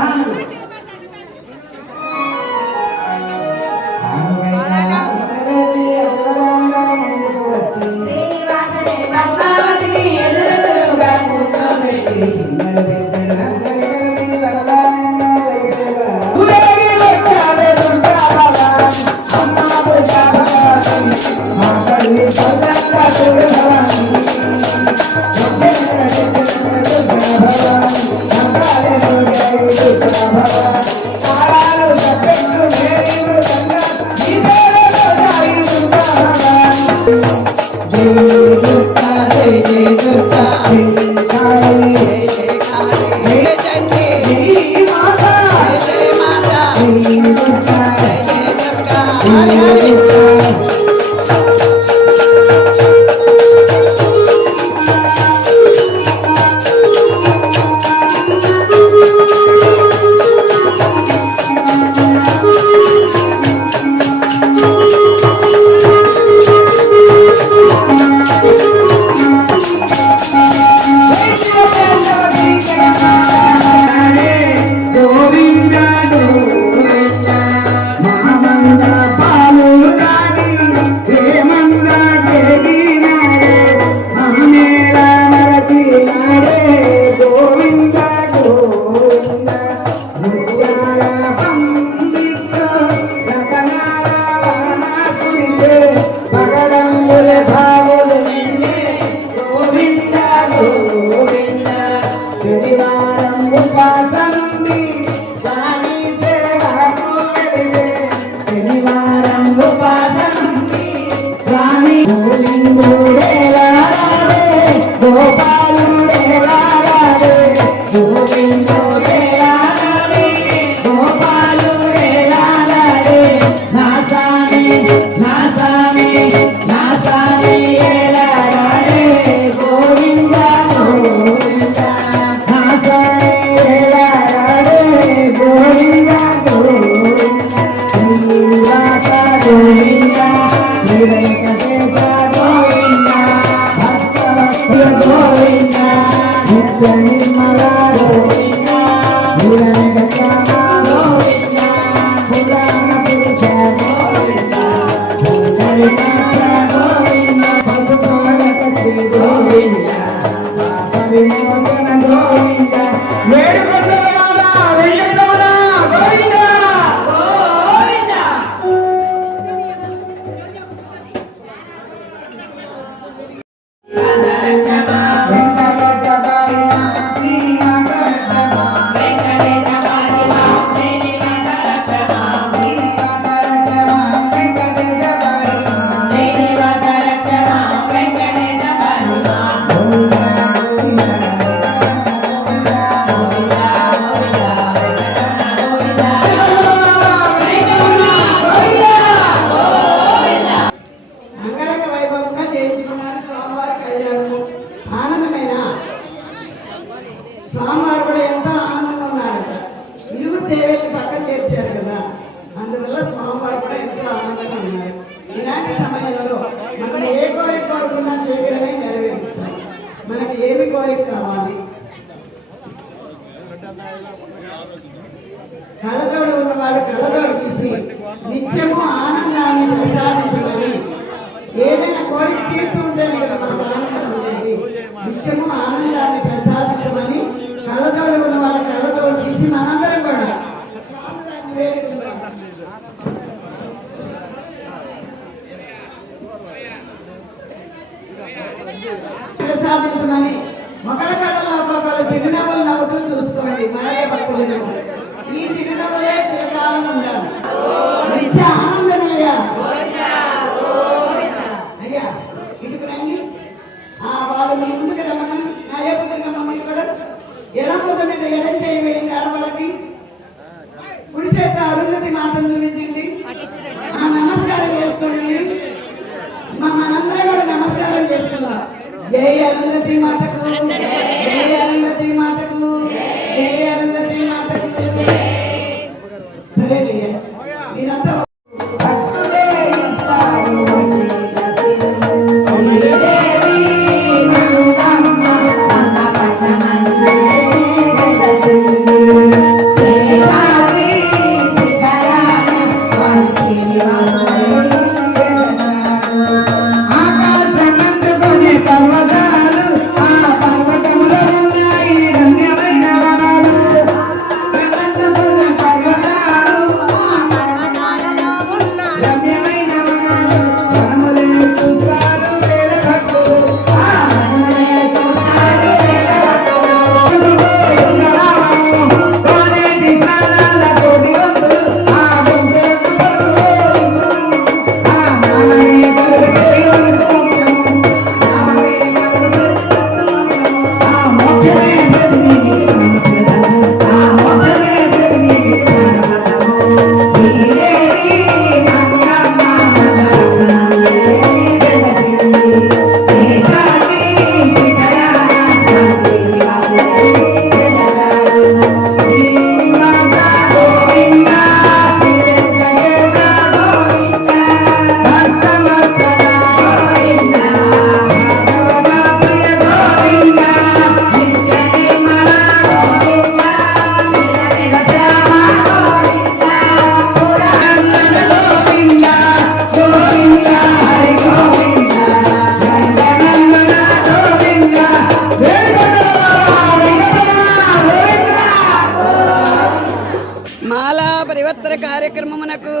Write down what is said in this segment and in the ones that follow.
Hallelujah. me. నిత్యము ఆనంద ఆత్మతో మీద ఎడం చేయవేసింది ఆడవాళ్ళకి గుడి చేత అరుంధతి మాత్రం చూపించండి. ఆ నమస్కారం చేసుకోండి మీరు. మా మనందరం కూడా నమస్కారం చేస్తున్నాం జై అరుంధతి మాతకు జై అరుంధతి మాతకు జై అరుంధతి మాతకు. సరే మీరంతా పరివర్తన కార్యక్రమమునకు.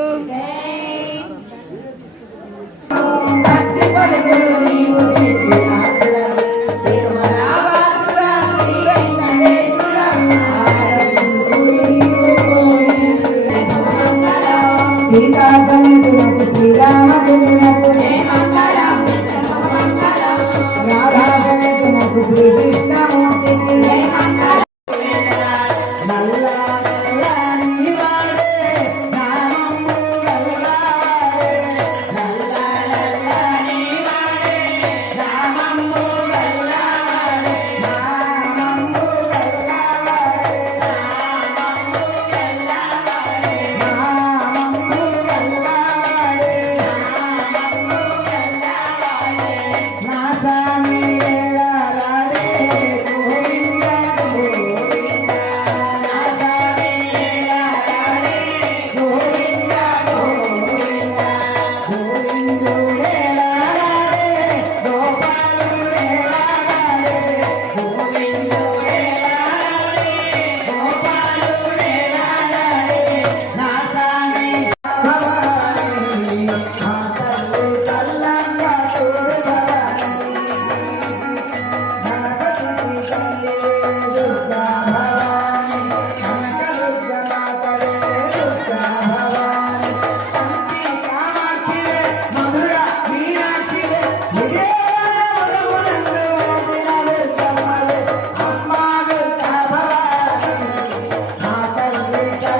Yeah.